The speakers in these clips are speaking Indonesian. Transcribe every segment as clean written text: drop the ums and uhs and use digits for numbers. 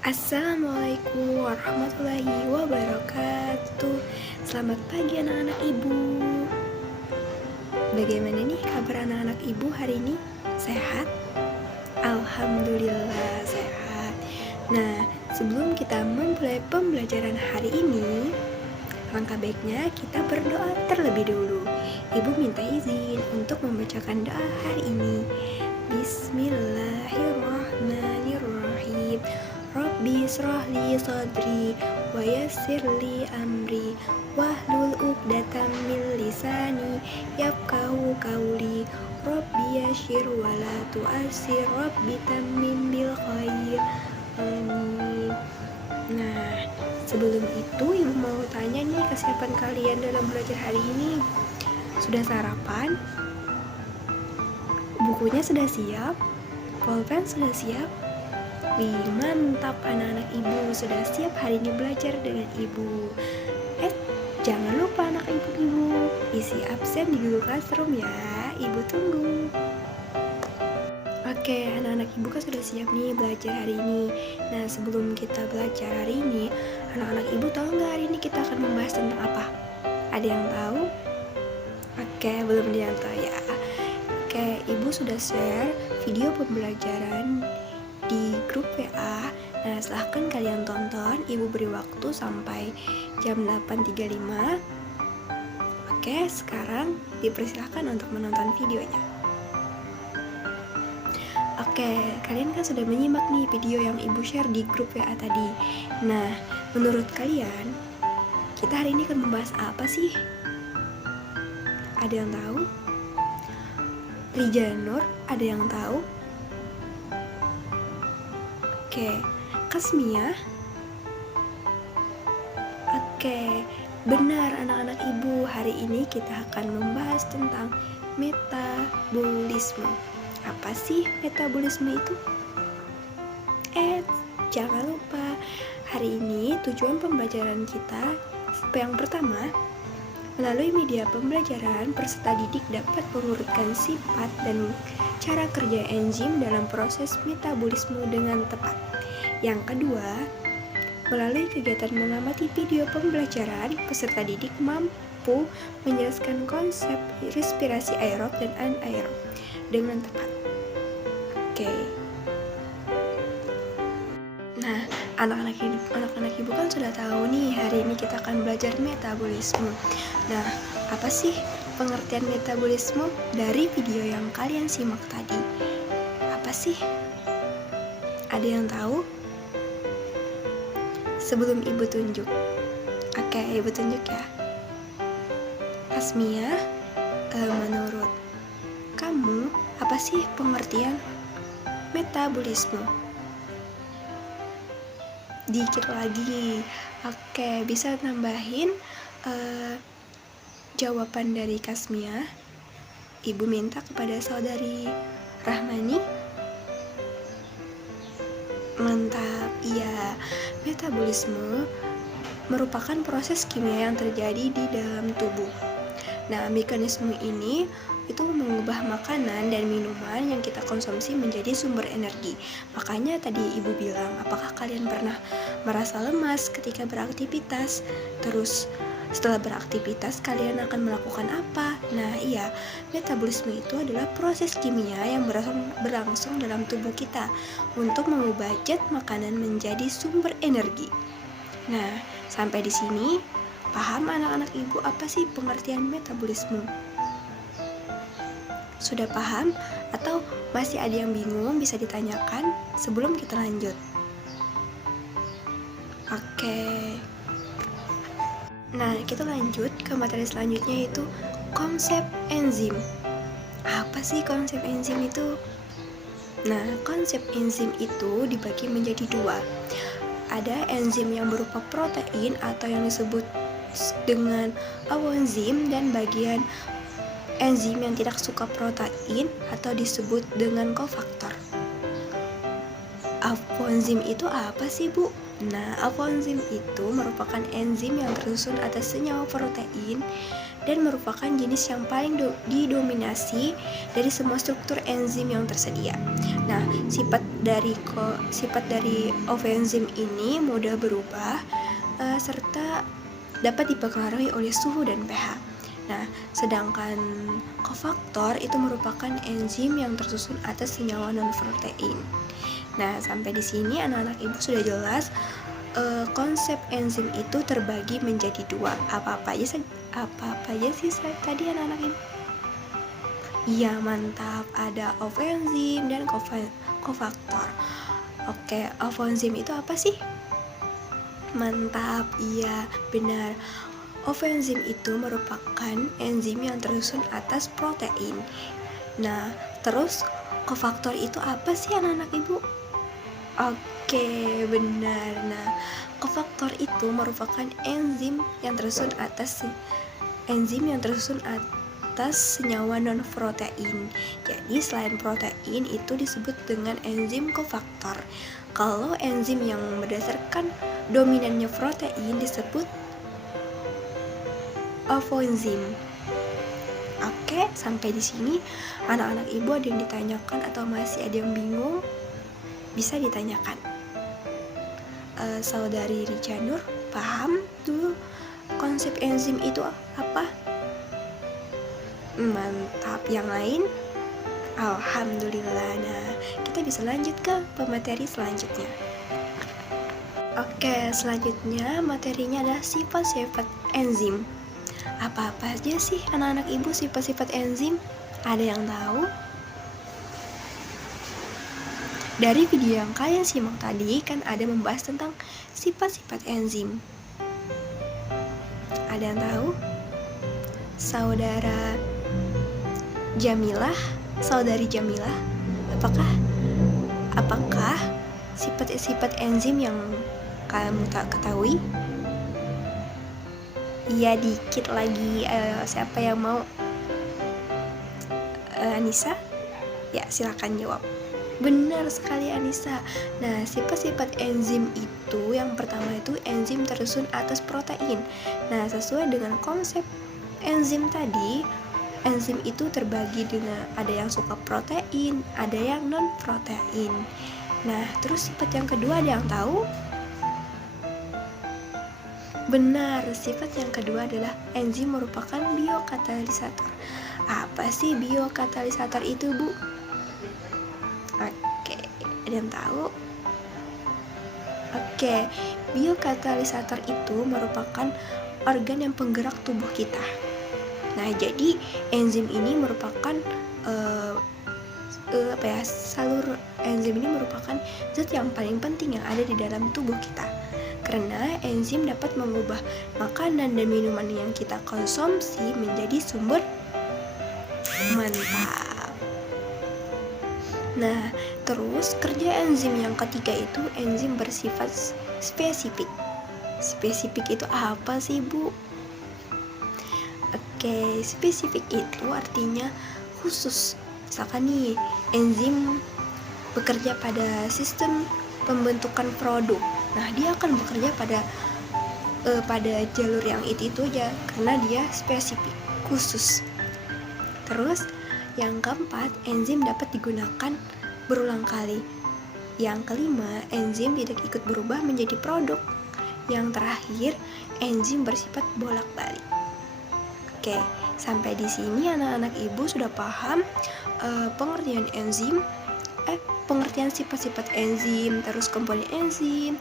Assalamualaikum warahmatullahi wabarakatuh. Selamat pagi anak-anak ibu. Bagaimana nih kabar anak-anak ibu hari ini? Sehat? Alhamdulillah sehat. Nah, sebelum kita memulai pembelajaran hari ini, langkah baiknya kita berdoa terlebih dahulu. Ibu minta izin untuk membacakan doa hari ini. Bismillahirrahmanirrahim. Rabbi shrahli sadri wa yassirli amri wahlul 'uqdatam min lisani yafqahu qawli. Rabbi yassir wa la tu'assir. Rabbi tammim bil khair. Amin. Nah, sebelum itu ibu mau tanya nih kesiapan kalian dalam belajar hari ini. Sudah sarapan? Bukunya sudah siap? Pulpen sudah siap? Wih, mantap anak-anak ibu, sudah siap hari ini belajar dengan ibu. Jangan lupa anak ibu isi absen di Google Classroom ya, ibu tunggu. Oke, anak-anak ibu kan sudah siap nih belajar hari ini. Nah, sebelum kita belajar hari ini, anak-anak ibu tahu nggak hari ini kita akan membahas tentang apa? Ada yang tahu? Oke, belum ada yang tahu ya. Oke, ibu sudah share video pembelajaran di grup WA. Nah, silahkan kalian tonton. Ibu beri waktu sampai jam 8.35. Oke, sekarang dipersilahkan untuk menonton videonya. Oke, kalian kan sudah menyimak nih video yang ibu share di grup WA tadi. Nah, menurut kalian, kita hari ini akan membahas apa sih? Ada yang tahu? Rijanur, ada yang tahu? Oke, Kasmia? Oke, benar anak-anak ibu, hari ini kita akan membahas tentang metabolisme. Apa sih metabolisme itu? Jangan lupa, hari ini tujuan pembelajaran kita yang pertama, melalui media pembelajaran, peserta didik dapat mengurutkan sifat dan cara kerja enzim dalam proses metabolisme dengan tepat. Yang kedua, melalui kegiatan mengamati video pembelajaran, peserta didik mampu menjelaskan konsep respirasi aerob dan anaerob dengan tepat. Oke. Nah, anak-anak ibu kan sudah tahu nih, hari ini kita akan belajar metabolisme. Nah, apa sih pengertian metabolisme dari video yang kalian simak tadi? Apa sih? Ada yang tahu? Sebelum ibu tunjuk. Oke, ibu tunjuk ya. Asmia, menurut kamu, apa sih pengertian metabolisme? Dikit lagi. Oke, bisa nambahin jawaban dari Kasmia. Ibu minta kepada saudari Rahmani. Mantap, iya. Metabolisme merupakan proses kimia yang terjadi di dalam tubuh. Nah, mekanisme ini itu mengubah makanan dan minuman yang kita konsumsi menjadi sumber energi. Makanya tadi ibu bilang, apakah kalian pernah merasa lemas ketika beraktivitas? Terus setelah beraktivitas kalian akan melakukan apa? Nah iya, metabolisme itu adalah proses kimia yang berlangsung dalam tubuh kita untuk mengubah zat makanan menjadi sumber energi. Nah, sampai di sini paham anak-anak ibu apa sih pengertian metabolisme? Sudah paham? Atau masih ada yang bingung? Bisa ditanyakan sebelum kita lanjut. Oke. Nah, kita lanjut ke materi selanjutnya, yaitu konsep enzim. Apa sih konsep enzim itu? Nah, konsep enzim itu dibagi menjadi dua. Ada enzim yang berupa protein atau yang disebut dengan apoenzim, dan bagian enzim yang tidak suka protein atau disebut dengan kofaktor. Apoenzim itu apa sih, Bu? Nah, apoenzim itu merupakan enzim yang tersusun atas senyawa protein dan merupakan jenis yang paling didominasi dari semua struktur enzim yang tersedia. Nah, sifat sifat dari enzim ini mudah berubah serta dapat dipengaruhi oleh suhu dan pH. Nah, sedangkan kofaktor itu merupakan enzim yang tersusun atas senyawa non-protein. Nah, sampai di sini anak-anak ibu sudah jelas konsep enzim itu terbagi menjadi dua. Apa-apa aja sih tadi anak-anak ibu? Iya, mantap. Ada enzim dan kofaktor. Oke, enzim itu apa sih? Mantap, iya, benar. Enzim itu merupakan enzim yang tersusun atas protein. Nah, terus kofaktor itu apa sih anak-anak ibu? Oke, benar. Nah, kofaktor itu merupakan enzim yang tersusun atas senyawa non-protein. Jadi selain protein itu disebut dengan enzim kofaktor. Kalau enzim yang berdasarkan dominannya protein disebut enzim. Oke, sampai di sini anak-anak ibu ada yang ditanyakan atau masih ada yang bingung? Bisa ditanyakan. Saudari Rijanur, paham dulu konsep enzim itu apa? Mantap. Yang lain? Alhamdulillah. Nah, kita bisa lanjut ke pemateri selanjutnya. Oke, selanjutnya materinya adalah sifat-sifat enzim. Apa-apa aja sih anak-anak ibu sifat-sifat enzim? Ada yang tahu? Dari video yang kalian simak tadi kan ada membahas tentang sifat-sifat enzim. Ada yang tahu? Saudari Jamilah, apakah sifat-sifat enzim yang kamu tak ketahui? Iya, dikit lagi. Siapa yang mau? Anissa? Ya, silakan jawab. Benar sekali Anissa. Nah, sifat-sifat enzim itu yang pertama itu enzim tersusun atas protein. Nah, sesuai dengan konsep enzim tadi, enzim itu terbagi dengan ada yang suka protein, ada yang non protein. Nah, terus sifat yang kedua ada yang tahu? Benar, sifat yang kedua adalah enzim merupakan biokatalisator. Apa sih biokatalisator itu, Bu? Oke, ada yang tahu? Oke, biokatalisator itu merupakan organ yang penggerak tubuh kita. Nah, jadi enzim ini merupakan salur enzim ini merupakan zat yang paling penting yang ada di dalam tubuh kita. Karena enzim dapat mengubah makanan dan minuman yang kita konsumsi menjadi sumber mantap. Nah, terus kerja enzim yang ketiga itu enzim bersifat spesifik. Spesifik itu apa sih, Bu? Oke, spesifik itu artinya khusus. Misalkan nih, enzim bekerja pada sistem pembentukan produk. Nah, dia akan bekerja pada jalur yang itu aja karena dia spesifik, khusus. Terus yang keempat, enzim dapat digunakan berulang kali. Yang kelima, enzim tidak ikut berubah menjadi produk. Yang terakhir, enzim bersifat bolak-balik. Oke, sampai di sini anak-anak ibu sudah paham pengertian enzim, pengertian sifat-sifat enzim, terus komponen enzim,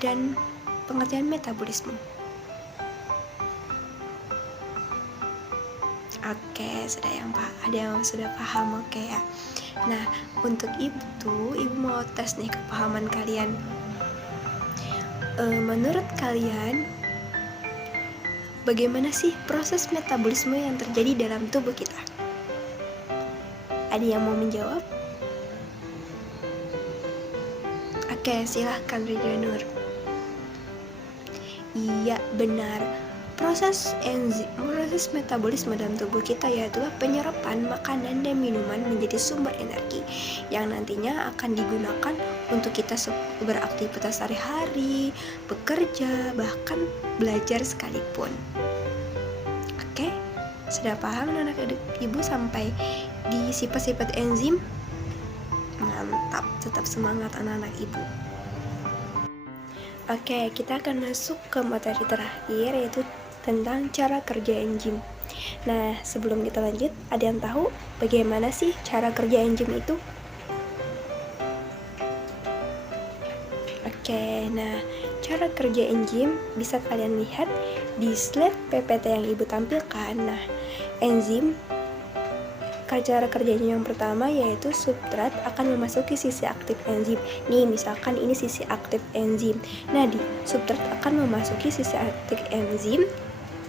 dan pengertian metabolisme. Oke, ada yang sudah paham, oke ya. Nah, untuk itu, ibu mau tes nih kepahaman kalian. Menurut kalian, bagaimana sih proses metabolisme yang terjadi dalam tubuh kita? Ada yang mau menjawab? Oke, silahkan Rijanur. Iya, benar. Proses metabolisme dalam tubuh kita yaitu penyerapan makanan dan minuman menjadi sumber energi yang nantinya akan digunakan untuk kita beraktivitas sehari-hari, bekerja, bahkan belajar sekalipun. Oke, sudah paham anak-anak ibu sampai di sifat-sifat enzim? mantap, tetap semangat anak-anak ibu. Oke, kita akan masuk ke materi terakhir, yaitu tentang cara kerja enzim. Nah, sebelum kita lanjut, ada yang tahu bagaimana sih cara kerja enzim itu? Oke, nah cara kerja enzim bisa kalian lihat di slide PPT yang ibu tampilkan. Nah, enzim, cara kerjanya yang pertama yaitu substrat akan memasuki sisi aktif enzim. Nih, misalkan ini sisi aktif enzim. Nah, di substrat akan memasuki sisi aktif enzim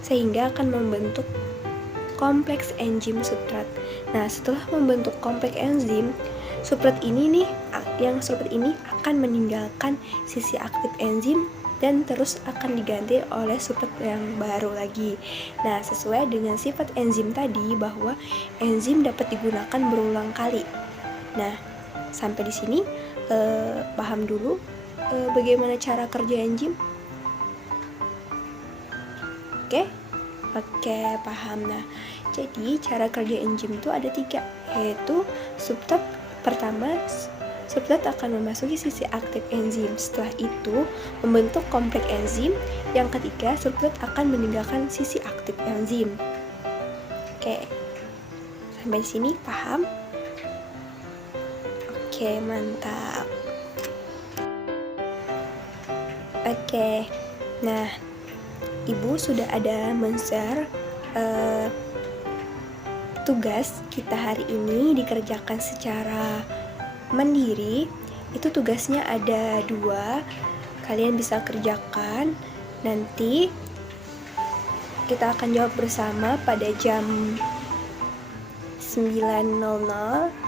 sehingga akan membentuk kompleks enzim substrat. Nah, setelah membentuk kompleks enzim, substrat ini akan meninggalkan sisi aktif enzim dan terus akan diganti oleh substrat yang baru lagi. Nah, sesuai dengan sifat enzim tadi bahwa enzim dapat digunakan berulang kali. Nah, sampai di sini paham dulu bagaimana cara kerja enzim? Oke, paham. Nah, jadi cara kerja enzim itu ada 3, yaitu substrat pertama, substrat akan memasuki sisi aktif enzim. Setelah itu membentuk kompleks enzim. Yang ketiga, substrat akan meninggalkan sisi aktif enzim. Oke, sampai sini paham? Oke, mantap. Oke, nah ibu sudah ada men-share tugas kita hari ini dikerjakan secara mandiri. Itu tugasnya ada 2, kalian bisa kerjakan. Nanti kita akan jawab bersama pada jam 9.00.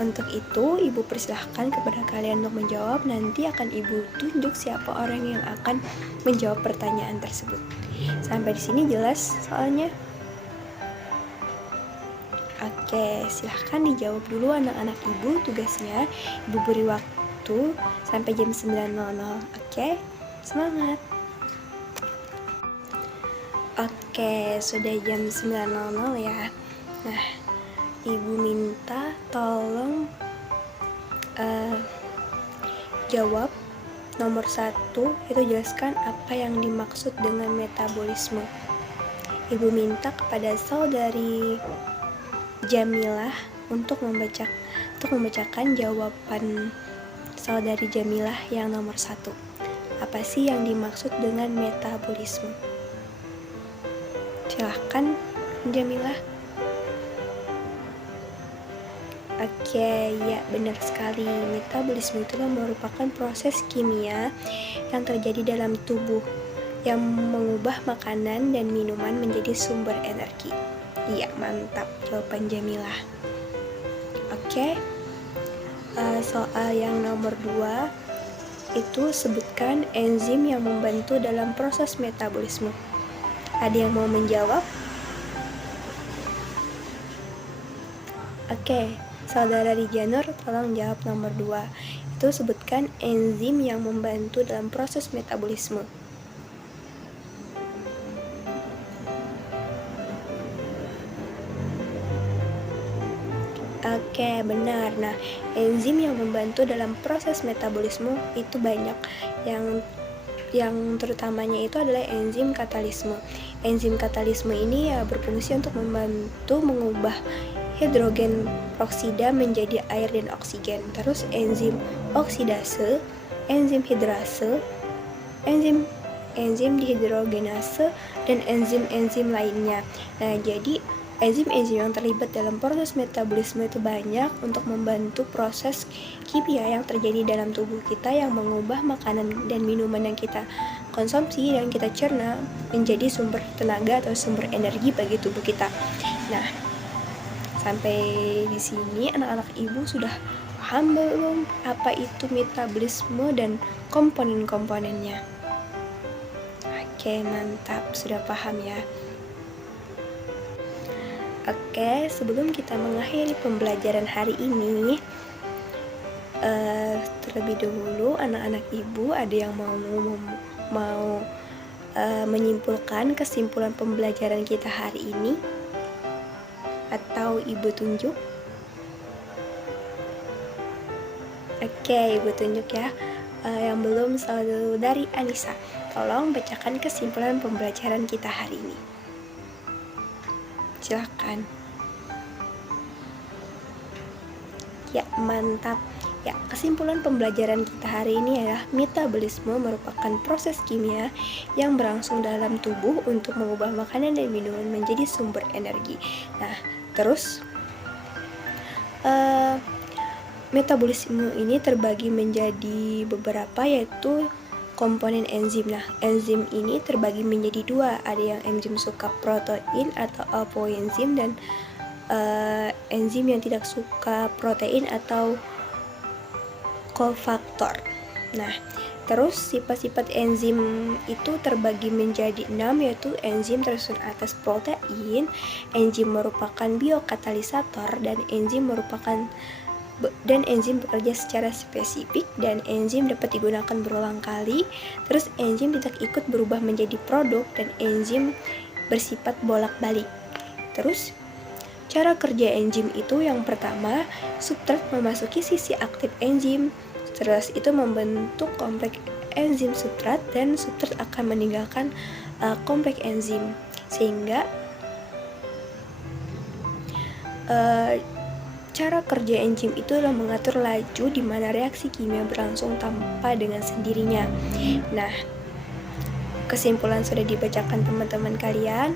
Untuk itu ibu persilahkan kepada kalian untuk menjawab. Nanti akan ibu tunjuk siapa orang yang akan menjawab pertanyaan tersebut. Sampai di sini jelas soalnya? Oke, silahkan dijawab dulu anak-anak ibu tugasnya. Ibu beri waktu sampai jam 9.00. Oke, semangat. Oke, sudah jam 9.00 ya. Nah, ibu minta tolong jawab nomor 1, itu jelaskan apa yang dimaksud dengan metabolisme. Ibu minta kepada saudari Jamilah untuk membacakan jawaban saudari Jamilah yang nomor 1. Apa sih yang dimaksud dengan metabolisme? Silahkan Jamilah. Oke, ya benar sekali. Metabolisme itu merupakan proses kimia yang terjadi dalam tubuh yang mengubah makanan dan minuman menjadi sumber energi. Iya, mantap jawaban Jamilah. Oke, soal yang nomor 2 itu sebutkan enzim yang membantu dalam proses metabolisme. Ada yang mau menjawab? Oke, saudara Rijanur tolong jawab nomor 2. Itu sebutkan enzim yang membantu dalam proses metabolisme. Oke, benar. Nah, enzim yang membantu dalam proses metabolisme itu banyak. Yang terutamanya itu adalah enzim katalisme. Enzim katalisme ini ya berfungsi untuk membantu mengubah hidrogen peroksida menjadi air dan oksigen. Terus enzim oksidase, enzim hidrase, enzim dihidrogenase, dan enzim-enzim lainnya. Nah, jadi enzim-enzim yang terlibat dalam proses metabolisme itu banyak untuk membantu proses kimia yang terjadi dalam tubuh kita yang mengubah makanan dan minuman yang kita konsumsi dan kita cerna menjadi sumber tenaga atau sumber energi bagi tubuh kita. Nah, sampai di sini anak-anak ibu sudah paham belum apa itu metabolisme dan komponen-komponennya? Oke, mantap, sudah paham ya. Oke, sebelum kita mengakhiri pembelajaran hari ini, terlebih dahulu anak-anak ibu ada yang mau menyimpulkan kesimpulan pembelajaran kita hari ini? Atau ibu tunjuk? Oke, Ibu tunjuk ya. Yang belum selalu dari Anissa. Tolong bacakan kesimpulan pembelajaran kita hari ini. Silakan. Ya, mantap. Ya, kesimpulan pembelajaran kita hari ini adalah metabolisme merupakan proses kimia yang berlangsung dalam tubuh untuk mengubah makanan dan minuman menjadi sumber energi. Nah, terus metabolisme ini terbagi menjadi beberapa, yaitu komponen enzim. Nah, enzim ini terbagi menjadi dua, ada yang enzim suka protein atau apoenzim, dan enzim yang tidak suka protein atau kofaktor. Nah, terus sifat-sifat enzim itu terbagi menjadi 6, yaitu enzim tersusun atas protein, enzim merupakan biokatalisator, dan enzim bekerja secara spesifik, dan enzim dapat digunakan berulang kali. Terus enzim tidak ikut berubah menjadi produk, dan enzim bersifat bolak-balik. Terus cara kerja enzim itu, yang pertama, substrat memasuki sisi aktif enzim, terus itu membentuk kompleks enzim substrat, dan substrat akan meninggalkan kompleks enzim, sehingga cara kerja enzim itu adalah mengatur laju di mana reaksi kimia berlangsung tanpa dengan sendirinya. Nah, kesimpulan sudah dibacakan teman-teman kalian.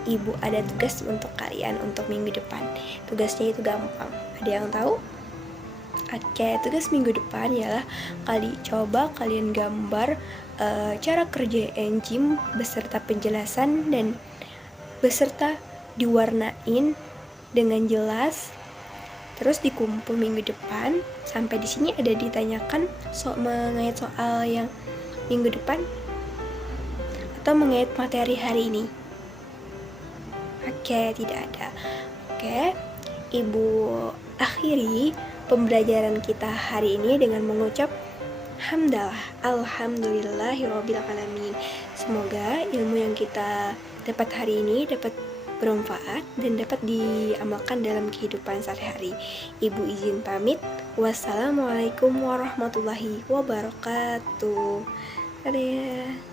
Ibu ada tugas untuk kalian untuk minggu depan. Tugasnya itu gampang. Ada yang tahu? Oke, tugas minggu depan ialah coba kalian gambar cara kerja enzim beserta penjelasan dan beserta diwarnain dengan jelas. Terus dikumpul minggu depan. Sampai di sini ada ditanyakan mengait soal yang minggu depan atau mengait materi hari ini? Oke, tidak ada. Oke, Ibu akhiri pembelajaran kita hari ini dengan mengucap hamdalah, alhamdulillahirabbil alamin. Semoga ilmu yang kita dapat hari ini dapat bermanfaat dan dapat diamalkan dalam kehidupan sehari-hari. Ibu izin pamit. Wassalamualaikum warahmatullahi wabarakatuh. Dadah.